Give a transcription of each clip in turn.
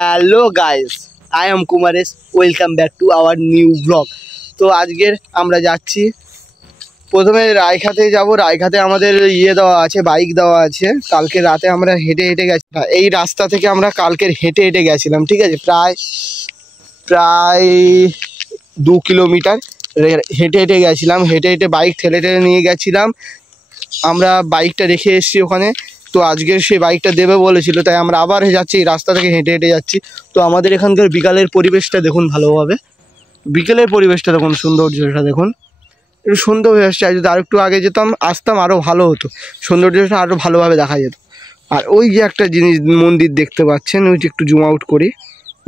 Hello guys, I am Kumaresh. Welcome back to our new blog. তো আজকের আমরা যাচ্ছি, প্রথমে রায়খাতে যাব। রায়খাতে আমাদের দেওয়া আছে, বাইক দেওয়া আছে। কালকে রাতে আমরা হেঁটে হেঁটে গেছি, এই রাস্তা থেকে আমরা কালকের হেঁটে হেঁটে গেছিলাম, ঠিক আছে। প্রায় প্রায় 2 কিলোমিটার হেঁটে হেঁটে গেছিলাম। হেঁটে হেঁটে বাইক ঠেলে ঠেলে নিয়ে গেছিলাম। আমরা বাইকটা রেখে এসেছি ওখানে। তো আজকে সেই বাইকটা দেবে বলেছিল, তাই আমরা আবার যাচ্ছি, এই রাস্তা থেকে হেঁটে হেঁটে যাচ্ছি। তো আমাদের এখানকার বিকালের পরিবেশটা দেখুন ভালোভাবে, বিকেলের পরিবেশটা দেখুন, সৌন্দর্যটা দেখুন, একটু সুন্দর হয়ে আসছে। যদি আর একটু আগে যেতাম, আসতাম, আরও ভালো হতো, সৌন্দর্যটা আরও ভালোভাবে দেখা যেত। আর ওই যে একটা জিনিস মন্দির দেখতে পাচ্ছেন, ওই যে একটু জুম আউট করি,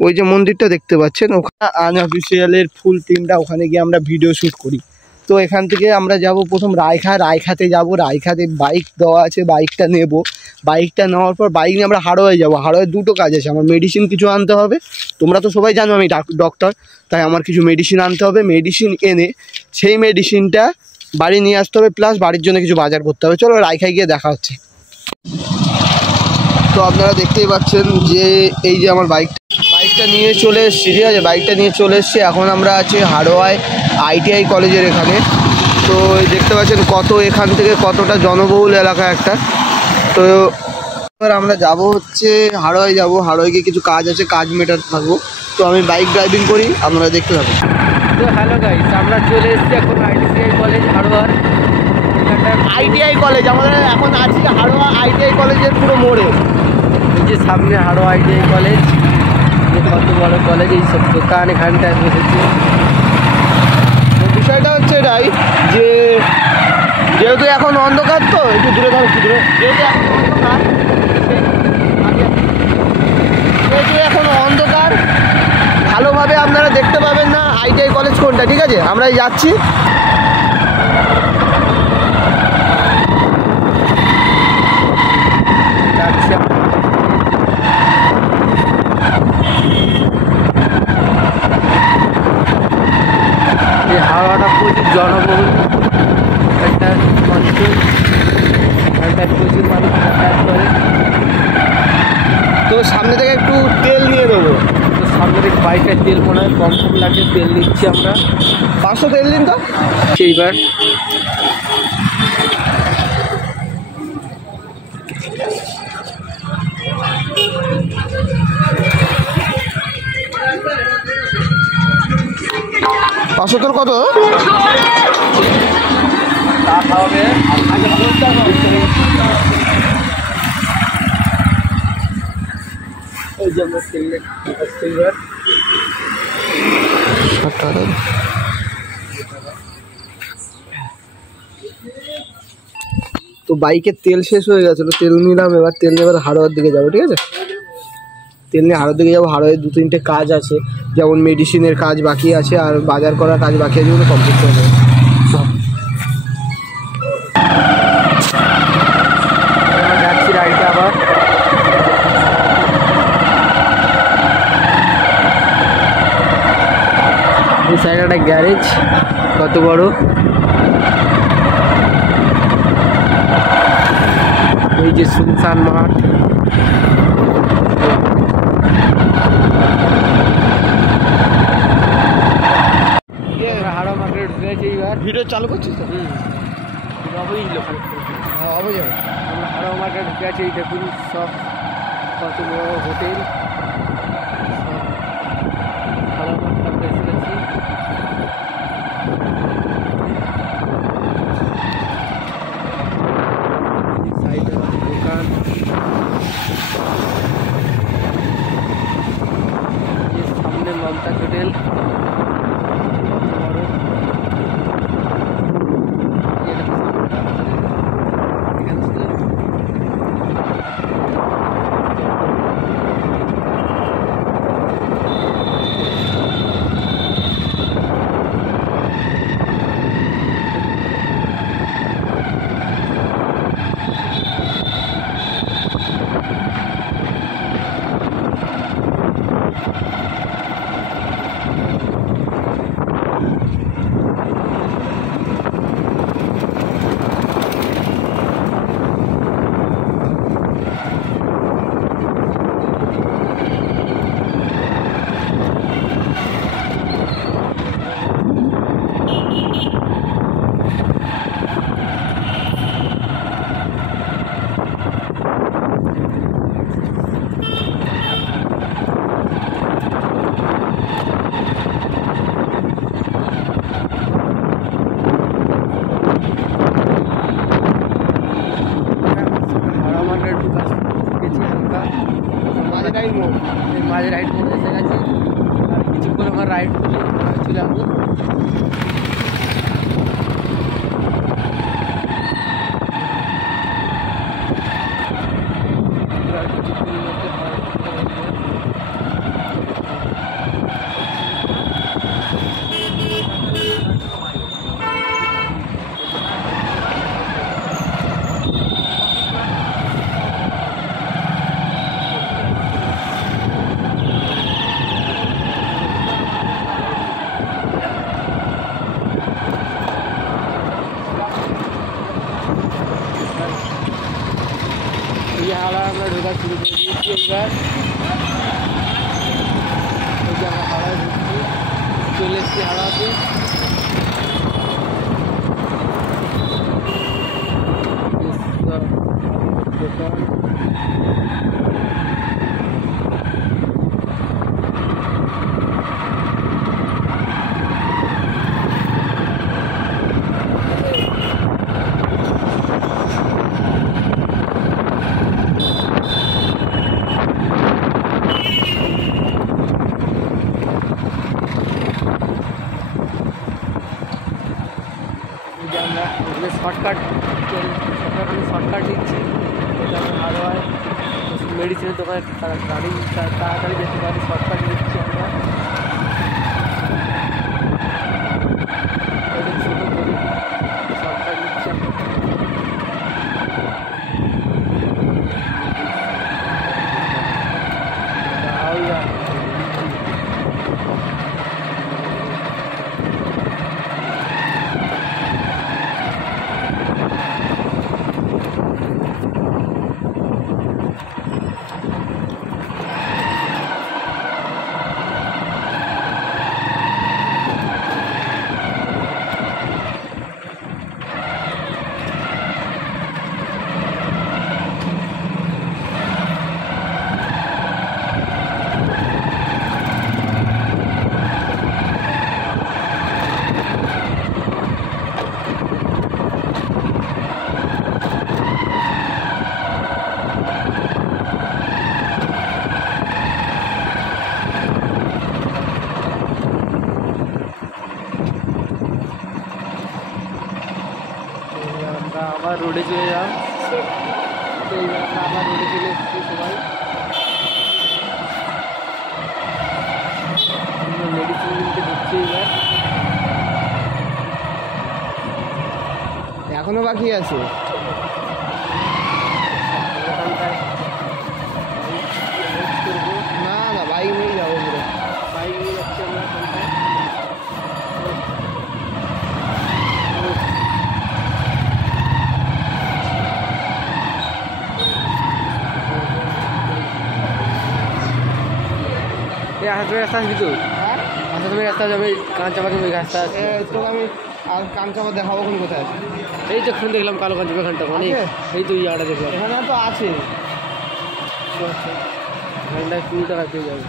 ওই যে মন্দিরটা দেখতে পাচ্ছেন, ওখানে আনঅফিসিয়ালের ফুল টিমটা, ওখানে গিয়ে আমরা ভিডিও শ্যুট করি। তো এখান থেকে আমরা যাব প্রথম রায়খাতে যাব। রায়খাতে বাইক দেওয়া আছে, বাইকটা নেব। বাইকটা নেওয়ার পর বাইক নিয়ে আমরা হাড়োয়ায় যাব। হাড়োয়ায় দুটো কাজ আছে, আমার মেডিসিন কিছু আনতে হবে। তোমরা তো সবাই জানো আমি ডক্টর, তাই আমার কিছু মেডিসিন আনতে হবে। মেডিসিন এনে সেই মেডিসিনটা বাড়ি নিয়ে আসতে হবে, প্লাস বাড়ির জন্য কিছু বাজার করতে হবে। চলো রায়খায় গিয়ে দেখা হচ্ছে। তো আপনারা দেখতেই পাচ্ছেন যে এই যে আমার বাইকটা নিয়ে চলে এসেছি, ঠিক আছে। বাইকটা নিয়ে চলে এসেছি, এখন আমরা আছি হাড়োয়ায় ITI কলেজের এখানে। তো দেখতে পাচ্ছেন এখান থেকে কতটা জনবহুল এলাকা একটা। তো এবার আমরা যাব হচ্ছে হাড়োয়ায় যাব। হাড়োয়ায় গিয়ে কিছু কাজ আছে, কাজ মেটাতে থাকবো। তো আমি বাইক ড্রাইভিং করি, আপনারা দেখতে থাকুন। তো হ্যালো গাইস, আমরা চলে এসেছি এখন ITI কলেজ হাড়োয়ার। ITI কলেজ আমাদের এখন আছি হাড়োয়া ITI কলেজের পুরো মোড়ে। এই যে সামনে হাড়োয়া ITI কলেজ, কত বড় কলেজ, এই সব দোকান এখানটায় বসেছে। বিষয়টা হচ্ছে এটাই যে যেহেতু এখন অন্ধকার, তো একটু দূরে থাকো, দূরে। যেহেতু এখন অন্ধকার, ভালোভাবে আপনারা দেখতে পাবেন না ITI কলেজ কোনটা, ঠিক আছে। আমরা যাচ্ছি। এই হাওয়াটা প্রচুর জনবহুল একটা অঞ্চল, এখানটায় প্রচুর মানুষ যাতায়াত করে। তো সামনে থেকে একটু তেল নিয়ে দেবো। তো সামনে থেকে বাইকের তেল মনে হয় কম কম লাগে, তেল নিচ্ছি আমরা। 500 তেল দিন তো সেইবার তেল কত? হবে ওই জন্য সেইবার তো বাইকের তেল শেষ হয়ে গেছিলো, তেল নিলাম। এবার তেল নিয়ে হাড়োয়ার দিকে যাবো, ঠিক আছে। তেল নিয়ে হাড়োয়ার দিকে যাবো। হাড়োয়ায় 2-3টে কাজ আছে, যেমন মেডিসিনের কাজ বাকি আছে, আর বাজার করার কাজ বাকি আছে, যেগুলো কমপ্লিট করে দেবো। যাচ্ছি রাইডে আবার। এই সাইডে একটা গ্যারেজ, কত বড়। এই যে শুনশান মাঠ, হাড়া মার্কেট ঢুকেছি। এইবার ভিডিও চালু করছিস তো? আমরা হাড়া মার্কেট ঢুকেছি। এই দেখুন সব কত বড় হোটেল, হাড়া মার্কেট এসেছি। সাইডে দোকান, সামনে মমতা হোটেল। মাঝে রাইড করে এসে গেছি, আর কিছুক্ষণ আমার রাইড করে চলে আসবো। এই হাওড়া আমরা ঢোকা শুরু করে দিয়েছি। এবার ওই যে আমরা হাওড়ায় ঢুকছি, চলে এসেছি হাওড়াতে। আমরা শর্টকাট নিচ্ছি, ভালো হয়। মেডিসিনের দোকানে গাড়ি তাড়াতাড়ি যেতে পারি, শর্টকাট নিচ্ছি আমরা। ছোটো করে শর্টকাট নিচ্ছি আমরা। আবার রোডে চলে যাও। তো এইবার আমরা আবার রোডে চলে এসেছি সবাই। মেডিসিন কিনতে ঢুকছি এবার। এখনো বাকি আছে। না না, বাইক নিয়ে যাবো, বাইক নিয়ে যাচ্ছি আমরা এখানটায়। তুমি রাস্তা আসবি তো? আচ্ছা, তুমি রাস্তা যাবে কাঞ্চাপা, তুমি রাস্তা আছে তোকে আমি আর কাঞ্চাপা দেখাবো কোন কোথায় আছে। এই তো এখানে দেখলাম কালো কাঞ্চাপা, এখানটা অনেক, এই তো ইয়াটা দেখলাম এখানে তো আছে। আচ্ছা, এখানটায় 20 টাকা পেয়ে যাবে।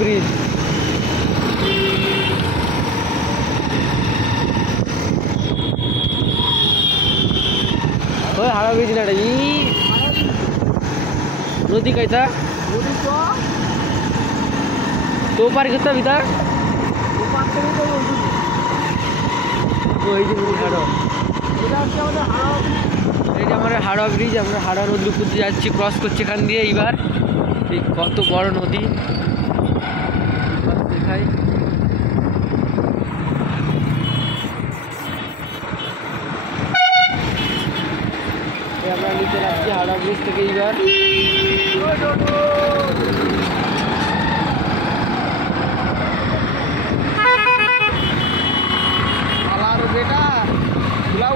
ব্রিজ ওই হাওড়া ব্রিজ না ই নদী কাইতা तो पार कितना भीतर এই যে আমরা হাওড়া ব্রিজ, আমরা হাওড়া নদীর উপর দিয়ে যাচ্ছি, ক্রস করছি এখান দিয়ে। এইবার এই কত বড় নদী দেখাই। আমরা নিচে যাচ্ছি হাওড়া ব্রিজ থেকে। এইবার बेटा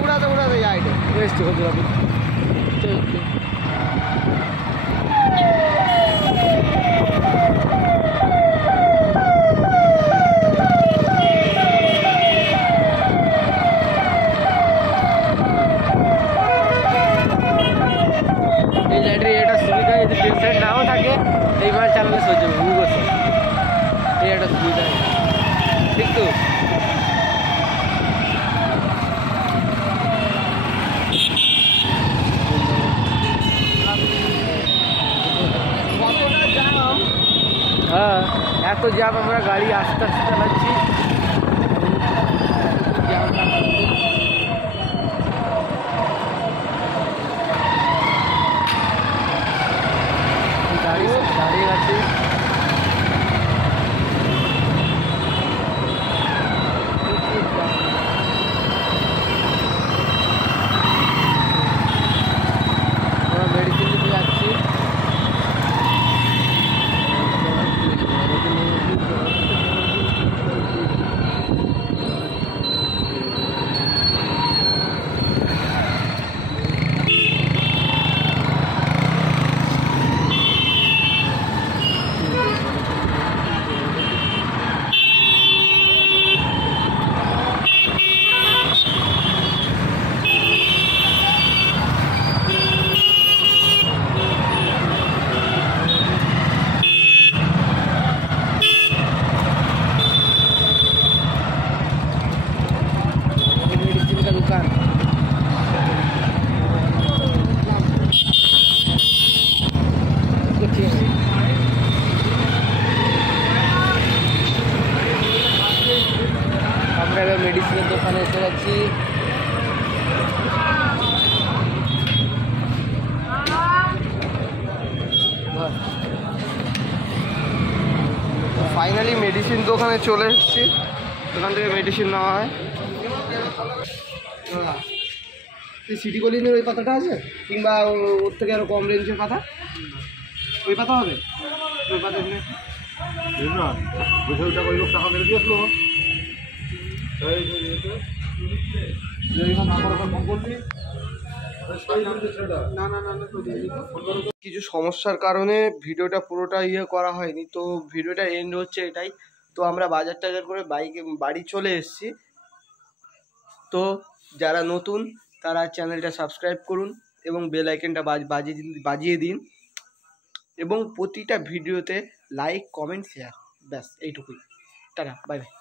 उड़ाते उड़ाते जाए वेस्ट हो गया चलते। এই লাইটের এটা সুবিধা, যদি টেনশন নাও থাকে এইবার চালালে সহ্য হবে, বুঝছো? এই একটা সুবিধা, ঠিক তো? হ্যাঁ, এত জ্যাম, আমরা গাড়ি আস্তে আস্তে চালাচ্ছি। গাড়ি সব দাঁড়িয়ে আছে। আমরা মেডিসিন দিতে যাচ্ছি। আমরা এবার মেডিসিনের দোকানে এসে যাচ্ছি। ফাইনালি মেডিসিন দোকানে চলে এসেছি। দোকান থেকে মেডিসিন নেওয়া হয়। সিটি কলিনের ওই পাতাটা আছে, কিংবা ওর থেকে আরো কম রেঞ্জের পাতা, ওই পাতা হবে? ওই পাতা টাকা মেরে দিয়েছিল। কিছু সমস্যার কারণে ভিডিওটা পুরোটা করা হয়নি, তো ভিডিওটা এন্ড হচ্ছে এটাই। তো আমরা বাজার টাজার করে বাড়ি চলে এসেছি। তো যারা নতুন তারা চ্যানেলটা সাবস্ক্রাইব করুন এবং বেল আইকনটা বাজিয়ে দিন, এবং প্রতিটা ভিডিওতে লাইক, কমেন্ট, শেয়ার, ব্যাস এইটুকুই। Tata, bye bye.